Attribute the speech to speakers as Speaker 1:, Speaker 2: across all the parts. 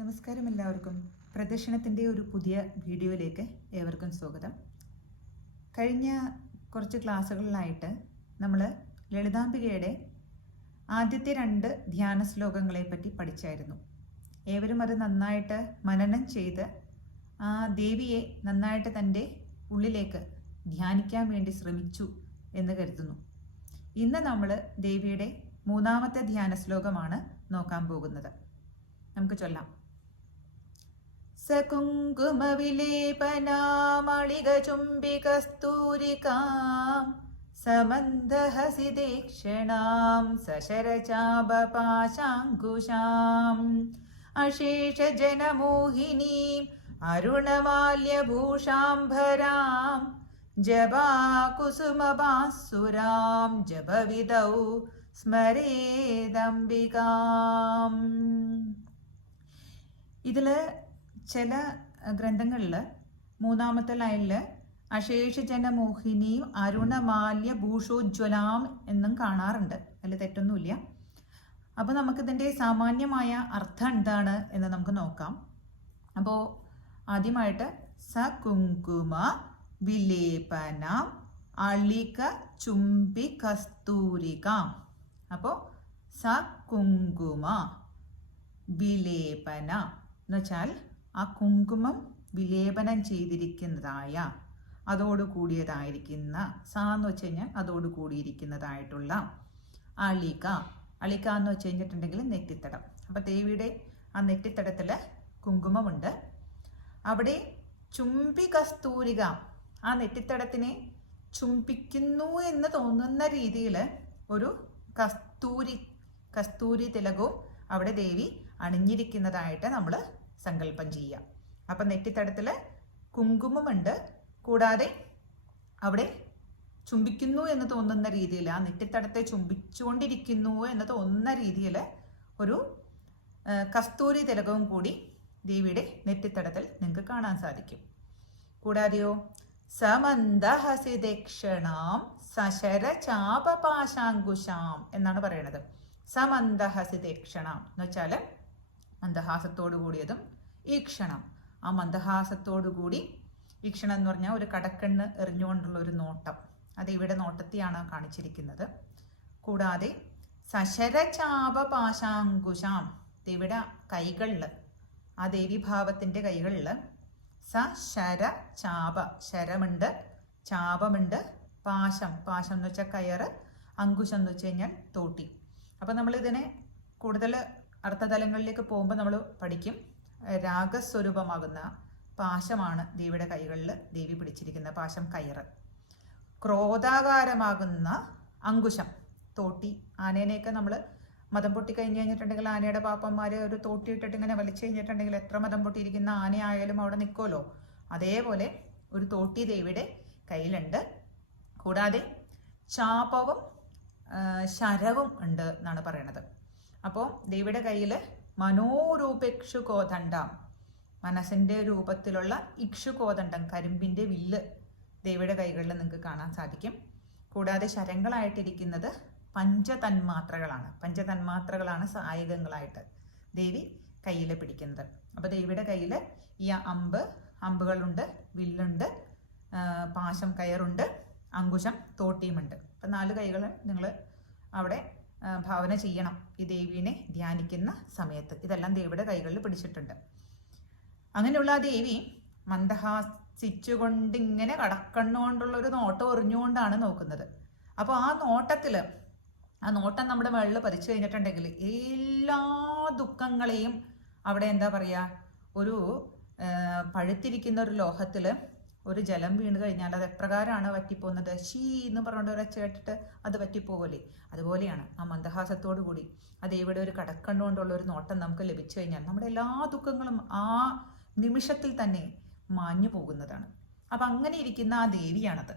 Speaker 1: നമസ്കാരം എല്ലാവർക്കും. പ്രദർശനത്തിന്റെ ഒരു പുതിയ വീഡിയോയിലേക്ക് ഏവർക്കും സ്വാഗതം. കഴിഞ്ഞ കുറച്ച് ക്ലാസ്സുകളിലായിട്ട് നമ്മൾ ലളിതാംബികയുടെ ആദ്യത്തെ രണ്ട് ധ്യാന ശ്ലോകങ്ങളെ പറ്റി പഠിച്ചായിരുന്നു. ഏവരും അത് നന്നായിട്ട് മനനം ചെയ്ത് ആ ദേവിയെ നന്നായിട്ട് തന്റെ ഉള്ളിലേക്ക് ധ്യാനിക്കാൻ വേണ്ടി ശ്രമിച്ചു എന്ന് കരുതുന്നു. ഇന്ന് നമ്മൾ ദേവിയുടെ മൂന്നാമത്തെ ധ്യാന ശ്ലോകമാണ് നോക്കാൻ പോകുന്നത്. നമുക്ക് ചൊല്ലാം. സകുങ്കുമവിലേപനാമളികചുംബികസ്തൂരികാം സമന്ദഹസിദേക്ഷണാം സശരചാപപാശാങ്കുശാം. അശേഷജനമോഹിനീം അരുണമാല്യഭൂഷാംഭരാം ജപാകുസുമപാസുരാം ജപവിദൗ സ്മരേദംബികാം. ഇതിൽ ചില ഗ്രന്ഥങ്ങളിൽ മൂന്നാമത്തെ ലൈനിൽ അശേഷജനമോഹിനിയും അരുണമാല്യ ഭൂഷോജ്വലാം എന്നും കാണാറുണ്ട്. അതിൽ തെറ്റൊന്നുമില്ല. അപ്പോൾ നമുക്കിതിന്റെ സാമാന്യമായ അർത്ഥം എന്താണ് എന്ന് നമുക്ക് നോക്കാം. അപ്പോൾ ആദ്യമായിട്ട് സ കുങ്കുമ വിലേപന അളിക ചുംബി കസ്തൂരിക. അപ്പോൾ സ കുങ്കുമ വിലേപന എന്ന് വെച്ചാൽ ആ കുങ്കുമം വിലേപനം ചെയ്തിരിക്കുന്നതായ അതോട് കൂടിയതായിരിക്കുന്ന സ എന്ന് വെച്ച് കഴിഞ്ഞാൽ അതോട് കൂടിയിരിക്കുന്നതായിട്ടുള്ള അളിക. അളിക എന്ന് വെച്ച് കഴിഞ്ഞിട്ടുണ്ടെങ്കിൽ നെറ്റിത്തടം. അപ്പം ദേവിയുടെ ആ നെറ്റിത്തടത്തിൽ കുങ്കുമമുണ്ട്. അവിടെ ചുംബി കസ്തൂരിക ആ നെറ്റിത്തടത്തിനെ ചുംബിക്കുന്നു എന്ന് തോന്നുന്ന രീതിയിൽ ഒരു കസ്തൂരി കസ്തൂരി തിലകവും അവിടെ ദേവി അണിഞ്ഞിരിക്കുന്നതായിട്ട് നമ്മൾ സങ്കല്പം ചെയ്യുക. അപ്പം നെറ്റിത്തടത്തിൽ കുങ്കുമമുണ്ട്. കൂടാതെ അവിടെ ചുംബിക്കുന്നു എന്ന് തോന്നുന്ന രീതിയിൽ ആ നെറ്റിത്തടത്തെ ചുംബിച്ചുകൊണ്ടിരിക്കുന്നു എന്ന് തോന്നുന്ന രീതിയിൽ ഒരു കസ്തൂരി തിലകവും കൂടി ദേവിയുടെ നെറ്റിത്തടത്തിൽ നിങ്ങൾക്ക് കാണാൻ സാധിക്കും. കൂടാതെയോ സമന്ദഹസിദക്ഷണാം സശര ചാപപാശാങ്കുശാം എന്നാണ് പറയണത് സമന്ദഹസിദക്ഷണാം എന്ന് വെച്ചാൽ മന്ദഹാസത്തോടു കൂടിയതും ഈക്ഷണം ആ മന്ദഹാസത്തോടു കൂടി ഈക്ഷണം എന്ന് പറഞ്ഞാൽ ഒരു കടക്കണ്ണ് എറിഞ്ഞുകൊണ്ടുള്ള ഒരു നോട്ടം. അത് ഇവിടെ നോട്ടത്തെയാണ് കാണിച്ചിരിക്കുന്നത്. കൂടാതെ സശരചാപാശാങ്കുശാം ഇവിടെ കൈകളിൽ ആ ദേവീഭാവത്തിന്റെ കൈകളിൽ സ ശര ചാപ ശരമുണ്ട് ചാപമുണ്ട് പാശം പാശം എന്ന് വെച്ചാൽ കയറ് അങ്കുശം എന്ന് വെച്ച് കഴിഞ്ഞാൽ തോട്ടി. അപ്പോൾ നമ്മളിതിനെ കൂടുതൽ അർത്ഥതലങ്ങളിലേക്ക് പോകുമ്പോൾ നമ്മൾ പഠിക്കും. രാഗസ്വരൂപമാകുന്ന പാശമാണ് ദേവിയുടെ കൈകളിൽ ദേവി പിടിച്ചിരിക്കുന്ന പാശം കയറ്. ക്രോധാകാരമാകുന്ന അങ്കുശം തോട്ടി. ആനേനെയൊക്കെ നമ്മൾ മതം പൊട്ടി കഴിഞ്ഞ് കഴിഞ്ഞിട്ടുണ്ടെങ്കിൽ ആനയുടെ പാപ്പന്മാർ ഒരു തോട്ടി ഇട്ടിട്ട് ഇങ്ങനെ വലിച്ചു കഴിഞ്ഞിട്ടുണ്ടെങ്കിൽ എത്ര മതം പൊട്ടിയിരിക്കുന്ന ആനയായാലും അവിടെ നിൽക്കുമല്ലോ അതേപോലെ ഒരു തോട്ടി ദേവിയുടെ കയ്യിലുണ്ട്. കൂടാതെ ചാപവും ശരവും ഉണ്ട് എന്നാണ് പറയണത്. അപ്പോൾ ദേവിയുടെ കയ്യിൽ മനോരൂപേക്ഷുകോദണ്ഡം. മനസ്സിന്റെ രൂപത്തിലുള്ള ഇക്ഷുകോദണ്ഡം കരിമ്പിന്റെ വില്ല് ദേവിയുടെ കൈകളിൽ നിങ്ങൾക്ക് കാണാൻ സാധിക്കും. കൂടാതെ ശരങ്ങളായിട്ടിരിക്കുന്നത് പഞ്ചതന്മാത്രകളാണ്. പഞ്ചതന്മാത്രകളാണ് സഹായകങ്ങളായിട്ട് ദേവി കയ്യിൽ പിടിക്കുന്നത്. അപ്പോൾ ദേവിയുടെ കയ്യിൽ ഈ അമ്പ് അമ്പുകളുണ്ട് വില്ലുണ്ട് പാശം കയറുണ്ട് അങ്കുശം തോട്ടിയുമുണ്ട്. അപ്പം നാല് കൈകൾ നിങ്ങൾ അവിടെ ഭാവന ചെയ്യണം. ഈ ദേവീനെ ധ്യാനിക്കുന്ന സമയത്ത്. ഇതെല്ലാം ദേവിയുടെ കൈകളിൽ പിടിച്ചിട്ടുണ്ട്. അങ്ങനെയുള്ള ആ ദേവി മന്ദഹാസിച്ചുകൊണ്ട് ഇങ്ങനെ കടക്കണ്ണുകൊണ്ടുള്ള ഒരു നോട്ടം എറിഞ്ഞുകൊണ്ടാണ് നോക്കുന്നത്. അപ്പോൾ ആ നോട്ടത്തിൽ ആ നോട്ടം നമ്മുടെ മേളിൽ പതിച്ചു കഴിഞ്ഞിട്ടുണ്ടെങ്കിൽ എല്ലാ ദുഃഖങ്ങളെയും അവിടെ എന്താ പറയുക? ഒരു പഴുത്തിരിക്കുന്ന ഒരു ലോഹത്തിൽ ഒരു ജലം വീണ് കഴിഞ്ഞാൽ അത് എപ്രകാരമാണ് വറ്റിപ്പോകുന്നത്? ഷീ എന്ന് പറഞ്ഞുകൊണ്ട് ഒരച്ച കേട്ടിട്ട് അത് വറ്റിപ്പോകല്ലേ അതുപോലെയാണ് ആ മന്ദഹാസത്തോടു കൂടി. അത് ഇവിടെ ഒരു കടക്കണ്ണുകൊണ്ടുള്ള ഒരു നോട്ടം നമുക്ക് ലഭിച്ചു കഴിഞ്ഞാൽ നമ്മുടെ എല്ലാ ദുഃഖങ്ങളും ആ നിമിഷത്തിൽ തന്നെ മാഞ്ഞു പോകുന്നതാണ്. അപ്പം അങ്ങനെ ഇരിക്കുന്ന ആ ദേവിയാണത്.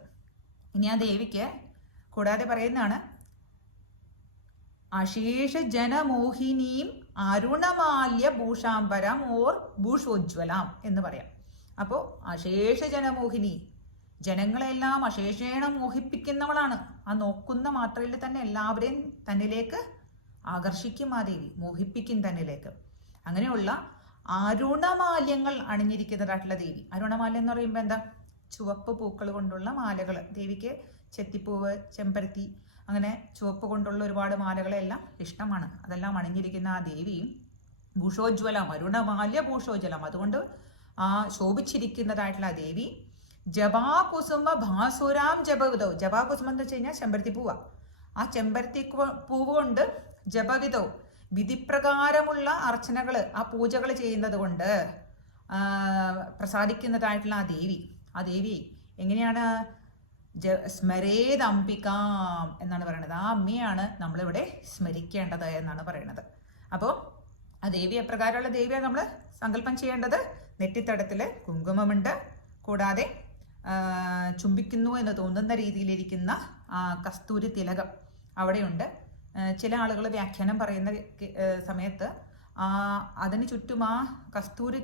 Speaker 1: ഇനി ആ ദേവിക്ക് കൂടാതെ പറയുന്നതാണ് അശേഷ ജനമോഹിനിയും അരുണമാല്യ ഭൂഷാംബരം ഓർ ഭൂഷോജ്വലാം എന്ന് പറയാം. അപ്പോൾ അശേഷ ജനമോഹിനി ജനങ്ങളെല്ലാം അശേഷേണ മോഹിപ്പിക്കുന്നവളാണ്. ആ നോക്കുന്ന മാത്രയിൽ തന്നെ എല്ലാവരെയും തന്നിലേക്ക് ആകർഷിക്കും ആ ദേവി. മോഹിപ്പിക്കും തന്നിലേക്ക്. അങ്ങനെയുള്ള അരുണമാല്യങ്ങൾ അണിഞ്ഞിരിക്കുന്നതായിട്ടുള്ള ദേവി. അരുണമാല്യം എന്ന് പറയുമ്പോൾ എന്താ? ചുവപ്പ് പൂക്കൾ കൊണ്ടുള്ള മാലകൾ ദേവിക്ക് ചെത്തിപ്പൂവ് ചെമ്പരത്തി അങ്ങനെ ചുവപ്പ് കൊണ്ടുള്ള ഒരുപാട് മാലകളെല്ലാം ഇഷ്ടമാണ്. അതെല്ലാം അണിഞ്ഞിരിക്കുന്ന ആ ദേവി ഭൂഷോജ്വലം അരുണമാല്യ ഭൂഷോജ്വലം. അതുകൊണ്ട് ആ ശോഭിച്ചിരിക്കുന്നതായിട്ടുള്ള ആ ദേവി. ജപാകുസുമ ഭാസുരാം ജപവിതോ ജപാകുസുമം എന്ന് വെച്ച് കഴിഞ്ഞാൽ ചെമ്പരത്തി പൂവ. ആ ചെമ്പരത്തി പൂവ് കൊണ്ട് ജപവിധവ് വിധിപ്രകാരമുള്ള അർച്ചനകൾ ആ പൂജകൾ ചെയ്യുന്നത് കൊണ്ട് പ്രസാദിക്കുന്നതായിട്ടുള്ള ആ ദേവി. ആ ദേവി എങ്ങനെയാണ്? ജ സ്മരേത് എന്നാണ് പറയുന്നത്. ആ അമ്മയാണ് നമ്മളിവിടെ സ്മരിക്കേണ്ടത് എന്നാണ് പറയുന്നത്. അപ്പോൾ ആ ദേവി എപ്രകാരമുള്ള ദേവിയാണ് നമ്മൾ സങ്കല്പം ചെയ്യേണ്ടത് നെറ്റിത്തടത്തിൽ കുങ്കുമമുണ്ട്. കൂടാതെ ചുംബിക്കുന്നു എന്ന് തോന്നുന്ന രീതിയിലിരിക്കുന്ന കസ്തൂരി തിലകം അവിടെയുണ്ട്. ചില ആളുകൾ വ്യാഖ്യാനം പറയുന്ന സമയത്ത് അതിന് ചുറ്റും ആ കസ്തൂരി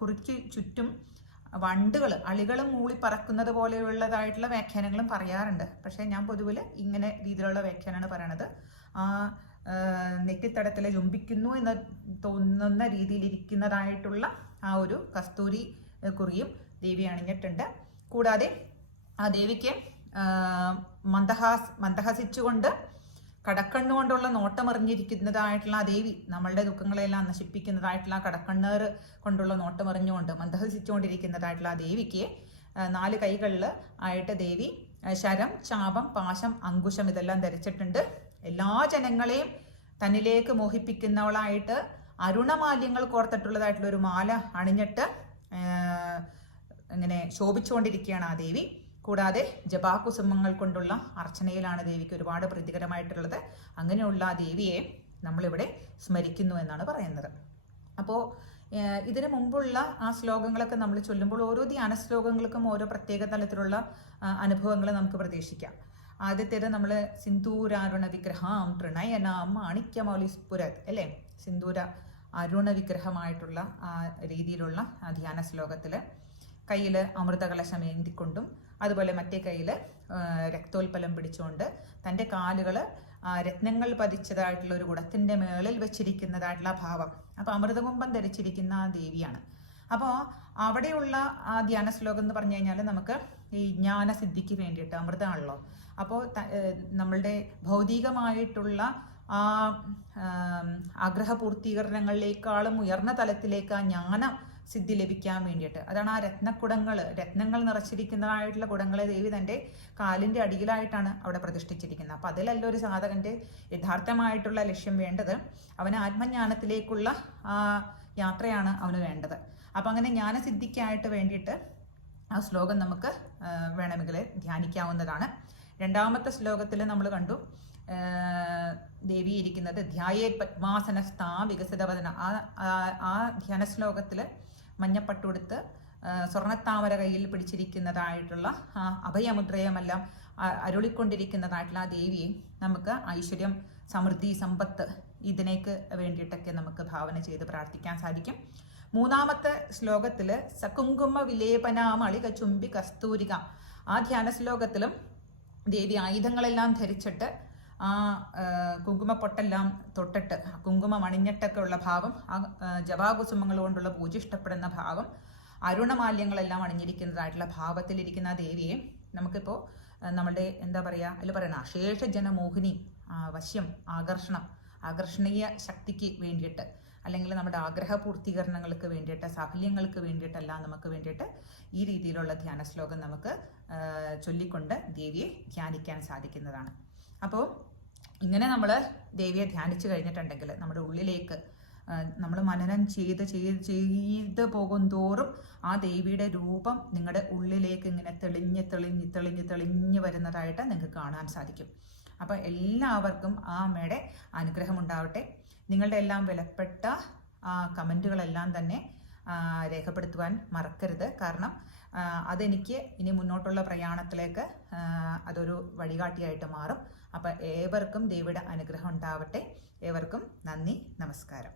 Speaker 1: കുറിച്ച് ചുറ്റും വണ്ടുകൾ അളികൾ മൂളി പറക്കുന്നത് പോലെയുള്ളതായിട്ടുള്ള വ്യാഖ്യാനങ്ങളും പറയാറുണ്ട്. പക്ഷേ ഞാൻ പൊതുവിൽ ഇങ്ങനെ രീതിയിലുള്ള വ്യാഖ്യാനമാണ് പറയണത്. നെറ്റിത്തടത്തിൽ ചുംബിക്കുന്നു എന്ന് തോന്നുന്ന രീതിയിൽ ഇരിക്കുന്നതായിട്ടുള്ള ആ ഒരു കസ്തൂരി കുറിയും ദേവി അണിഞ്ഞിട്ടുണ്ട്. കൂടാതെ ആ ദേവിക്ക് മന്ദഹാസ് മന്ദഹസിച്ചുകൊണ്ട് കടക്കണ്ണുകൊണ്ടുള്ള നോട്ടമെറിഞ്ഞിരിക്കുന്നതായിട്ടുള്ള ആ ദേവി നമ്മളുടെ ദുഃഖങ്ങളെല്ലാം നശിപ്പിക്കുന്നതായിട്ടുള്ള ആ കടക്കണ്ണേർ കൊണ്ടുള്ള നോട്ടമെറിഞ്ഞുകൊണ്ട് മന്ദഹസിച്ചുകൊണ്ടിരിക്കുന്നതായിട്ടുള്ള ആ ദേവിക്ക് നാല് കൈകളിൽ ആയിട്ട് ദേവി ശരം ചാപം പാശം അങ്കുശം ഇതെല്ലാം ധരിച്ചിട്ടുണ്ട്. എല്ലാ ജനങ്ങളെയും തന്നിലേക്ക് മോഹിപ്പിക്കുന്നവളായിട്ട് അരുണമാല്യങ്ങൾ കോർത്തിട്ടുള്ളതായിട്ടുള്ള ഒരു മാല അണിഞ്ഞിട്ട് ഇങ്ങനെ ശോഭിച്ചുകൊണ്ടിരിക്കുകയാണ് ആ ദേവി. കൂടാതെ ജപാകുസുമങ്ങൾ കൊണ്ടുള്ള അർച്ചനയിലാണ് ദേവിക്ക് ഒരുപാട് പ്രതികരമായിട്ടുള്ളത്. അങ്ങനെയുള്ള ആ ദേവിയെ നമ്മളിവിടെ സ്മരിക്കുന്നു എന്നാണ് പറയുന്നത്. അപ്പോൾ ഇതിനു മുമ്പുള്ള ആ ശ്ലോകങ്ങളൊക്കെ നമ്മൾ ചൊല്ലുമ്പോൾ ഓരോ ധ്യാന ശ്ലോകങ്ങൾക്കും ഓരോ പ്രത്യേക തലത്തിലുള്ള അനുഭവങ്ങൾ നമുക്ക് പ്രതീക്ഷിക്കാം. ആദ്യത്തേത് നമ്മൾ സിന്ദൂരാരുണ വിഗ്രഹം തൃണയനാം മാണിക്യമൗലി സ്ഫുരത് അല്ലേ? സിന്ദൂര അരുണ വിഗ്രഹമായിട്ടുള്ള ആ രീതിയിലുള്ള ധ്യാന ശ്ലോകത്തിൽ കയ്യിൽ അമൃതകലശം ഏന്തിക്കൊണ്ടും അതുപോലെ മറ്റേ കയ്യിൽ രക്തോൽപ്പലം പിടിച്ചുകൊണ്ട് തന്റെ കാലുകൾ രത്നങ്ങൾ പതിച്ചതായിട്ടുള്ള ഒരു കുടത്തിന്റെ മേളിൽ വെച്ചിരിക്കുന്നതായിട്ടുള്ള ഭാവം. അപ്പോൾ അമൃതകുംഭം ധരിച്ചിരിക്കുന്ന ദേവിയാണ്. അപ്പോൾ അവിടെയുള്ള ആ ധ്യാന ശ്ലോകം എന്ന് പറഞ്ഞു കഴിഞ്ഞാൽ നമുക്ക് ഈ ജ്ഞാനസിദ്ധിക്ക് വേണ്ടിയിട്ട് അമൃതമാണല്ലോ അപ്പോൾ നമ്മളുടെ ഭൗതികമായിട്ടുള്ള ആ ആഗ്രഹപൂർത്തീകരണങ്ങളിലേക്കാളും ഉയർന്ന തലത്തിലേക്ക് ആ ജ്ഞാന സിദ്ധി ലഭിക്കാൻ വേണ്ടിയിട്ട്. അതാണ് ആ രത്നക്കുടങ്ങൾ രത്നങ്ങൾ നിറച്ചിരിക്കുന്നതായിട്ടുള്ള കുടങ്ങളെ ദേവി തന്റെ കാലിന്റെ അടിയിലായിട്ടാണ് അവിടെ പ്രതിഷ്ഠിച്ചിരിക്കുന്നത്. അപ്പം അതിലല്ല ഒരു സാധകന്റെ യഥാർത്ഥമായിട്ടുള്ള ലക്ഷ്യം വേണ്ടത്. അവന് ആത്മജ്ഞാനത്തിലേക്കുള്ള ആ യാത്രയാണ് അവന് വേണ്ടത്. അപ്പം അങ്ങനെ ജ്ഞാനസിദ്ധിക്കായിട്ട് വേണ്ടിയിട്ട് ആ ശ്ലോകം നമുക്ക് വേണമെങ്കിൽ ധ്യാനിക്കാവുന്നതാണ്. രണ്ടാമത്തെ ശ്ലോകത്തിൽ നമ്മൾ കണ്ടു ദേവി ഇരിക്കുന്നത് ധ്യായേ പത്മാസനസ്ഥാ വികസിതവദന. ആ ആ- ധ്യാന ശ്ലോകത്തിൽ മഞ്ഞപ്പട്ടുടുത്ത് സ്വർണത്താമര കയ്യിൽ പിടിച്ചിരിക്കുന്നതായിട്ടുള്ള ആ അഭയമുദ്രയമെല്ലാം അരുളിക്കൊണ്ടിരിക്കുന്നതായിട്ടുള്ള ആ ദേവിയെ നമുക്ക് ഐശ്വര്യം സമൃദ്ധി സമ്പത്ത് ഇതിനേക്ക് വേണ്ടിയിട്ടൊക്കെ നമുക്ക് ഭാവന ചെയ്ത് പ്രാർത്ഥിക്കാൻ സാധിക്കും. മൂന്നാമത്തെ ശ്ലോകത്തിൽ സകുങ്കുമ വിലേപനാമളിക ചുംബി കസ്തൂരിക. ആ ധ്യാന ശ്ലോകത്തിലും ദേവി ആയുധങ്ങളെല്ലാം ധരിച്ചിട്ട് ആ കുങ്കുമ കുങ്കുമപ്പൊട്ടെല്ലാം തൊട്ടിട്ട് കുങ്കുമ അണിഞ്ഞിട്ടൊക്കെ ഉള്ള ഭാവം ആ ജപാകുസുമങ്ങൾ കൊണ്ടുള്ള പൂജ ഇഷ്ടപ്പെടുന്ന ഭാവം അരുണമാല്യങ്ങളെല്ലാം അണിഞ്ഞിരിക്കുന്നതായിട്ടുള്ള ഭാവത്തിലിരിക്കുന്ന ആ ദേവിയെ നമുക്കിപ്പോൾ നമ്മളുടെ എന്താ പറയുക അതിൽ പറയുന്ന അശേഷ ജനമോഹിനി വശ്യം ആകർഷണം ആകർഷണീയ ശക്തിക്ക് വേണ്ടിയിട്ട് അല്ലെങ്കിൽ നമ്മുടെ ആഗ്രഹ പൂർത്തീകരണങ്ങൾക്ക് വേണ്ടിയിട്ട് സാഫല്യങ്ങൾക്ക് വേണ്ടിയിട്ടല്ല നമുക്ക് വേണ്ടിയിട്ട് ഈ രീതിയിലുള്ള ധ്യാന ശ്ലോകം നമുക്ക് ചൊല്ലിക്കൊണ്ട് ദേവിയെ ധ്യാനിക്കാൻ സാധിക്കുന്നതാണ്. അപ്പോൾ ഇങ്ങനെ നമ്മൾ ദേവിയെ ധ്യാനിച്ചു കഴിഞ്ഞിട്ടുണ്ടെങ്കിൽ നമ്മുടെ ഉള്ളിലേക്ക് നമ്മൾ മനനം ചെയ്ത് ചെയ്ത് ചെയ്ത് പോകും തോറും ആ ദേവിയുടെ രൂപം നിങ്ങളുടെ ഉള്ളിലേക്ക് ഇങ്ങനെ തെളിഞ്ഞ് തെളിഞ്ഞ് തെളിഞ്ഞ് തെളിഞ്ഞ് വരുന്നതായിട്ട് നിങ്ങൾക്ക് കാണാൻ സാധിക്കും. അപ്പോൾ എല്ലാവർക്കും ആ അമ്മയുടെ അനുഗ്രഹം ഉണ്ടാവട്ടെ നിങ്ങളുടെ എല്ലാം വിലപ്പെട്ട കമന്റുകളെല്ലാം തന്നെ രേഖപ്പെടുത്തുവാൻ മറക്കരുത്. കാരണം അതെനിക്ക് ഇനി മുന്നോട്ടുള്ള പ്രയാണത്തിലേക്ക് അതൊരു വഴികാട്ടിയായിട്ട് മാറും. അപ്പോൾ ഏവർക്കും ദേവിയുടെ അനുഗ്രഹം ഉണ്ടാവട്ടെ. ഏവർക്കും നന്ദി നമസ്കാരം.